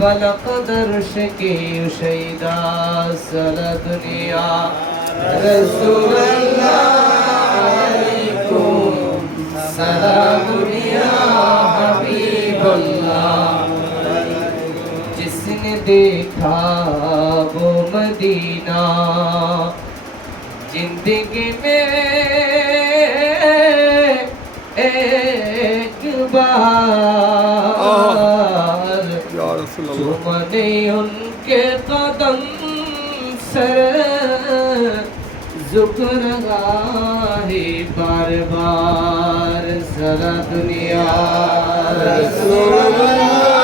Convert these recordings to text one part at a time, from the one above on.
فلقد رشكي شيدا سلا دنيا رسول الله عليكم سلام يا حبيب الله جس نے دیکھا وہ مدینہ زندگی میں ایک بار چومنے ان کے قدم سر جھک رہا ہے بار بار ذرا دنیا رسول اللہ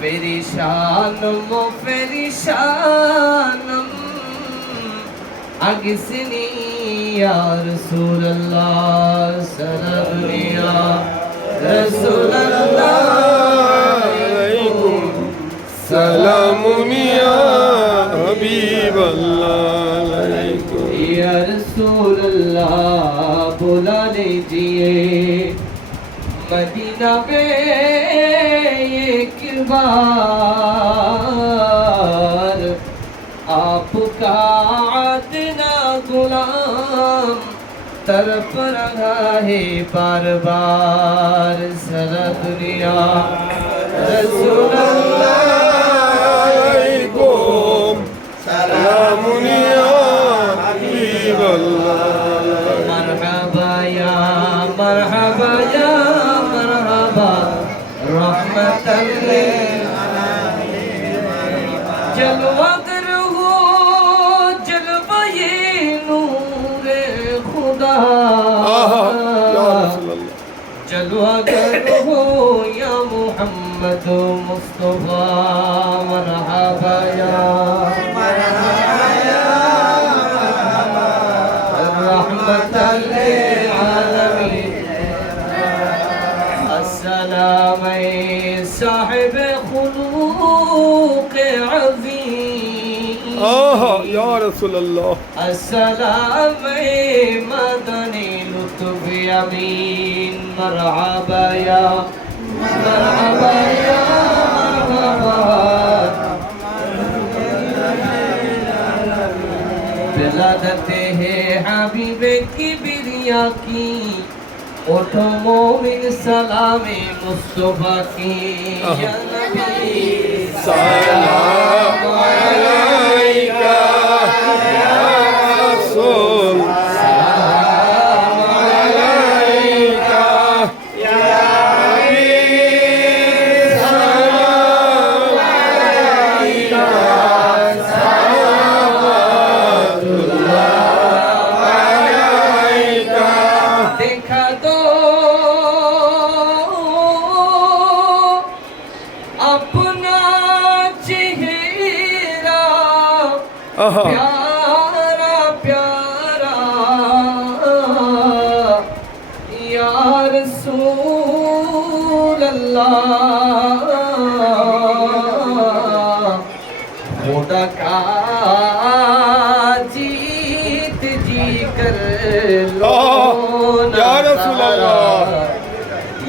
ফেরিশানম ফেরিশানম আগসনি ইয়ার সুরল্লাহ সরবনিয়া রসুল্লাহ আলাইকুম। সালামুনিয়া হাবিবাল্লাহ। আলাইকুম। ইয়া রসুল্লাহ دیجیے مدینہ پہ یہ کردار آپ کا عدنا غلام طرف رہا ہے بار بار سر دنیا، رسول رحمت جلوہ گر ہو جلوہ نور خدا جلوہ گر ہو یا محمد مصطفیٰ، مرحبا یا রসুল্লাহ আসসালাম মদনী লুতুফি আমিন। মারহাবা ইয়া মারহাবা ইয়া लगते हैं हबीब की बिरिया की उठो मोमिन सलाम मुस्तफा की আহা प्यारा प्यारा या रसूल अल्लाह खुदा का जीत जी कर लो आह,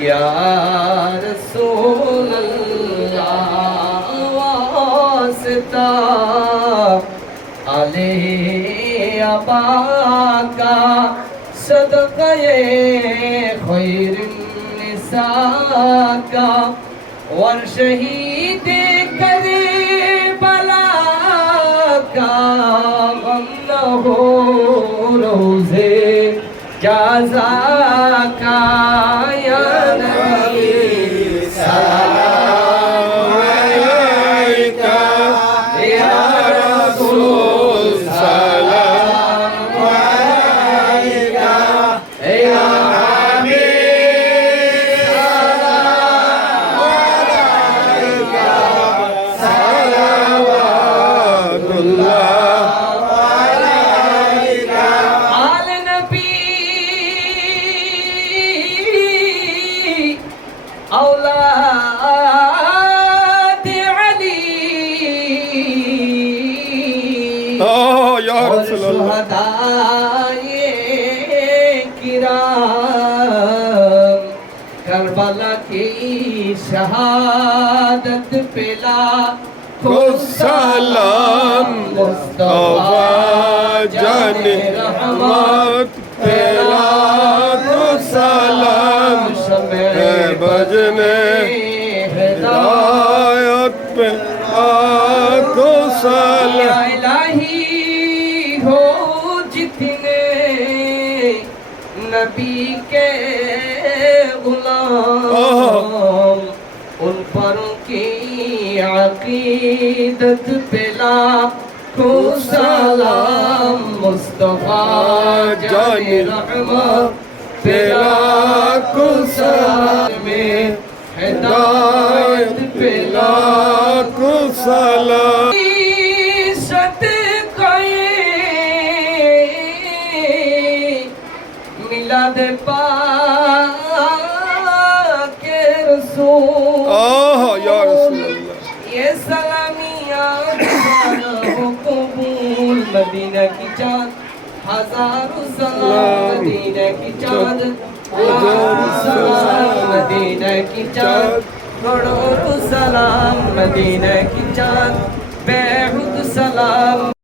या علی آبا کا صدقہ خیر نسا کا۔ ور شہید کرے بلا کا غم نہ ہو، روزے کیا زار والا کی شہادت پلا کو سلام مصطفیٰ جان رحمت پلا کو سلام۔ بجن ہدایت پلا کو سلام۔ الہی ہو جتنے نبی کے غلام ان پر کی عقیدت پلا کو سلام مصطفیٰ جان رحمت تیرا کو سلام میں ہدایت پلا کو سلام ملا دے پاس مدینہ کی چاند ہزار سلام مدینہ کی چاند کروڑوں سلام مدینہ کی چاند بے حد سلام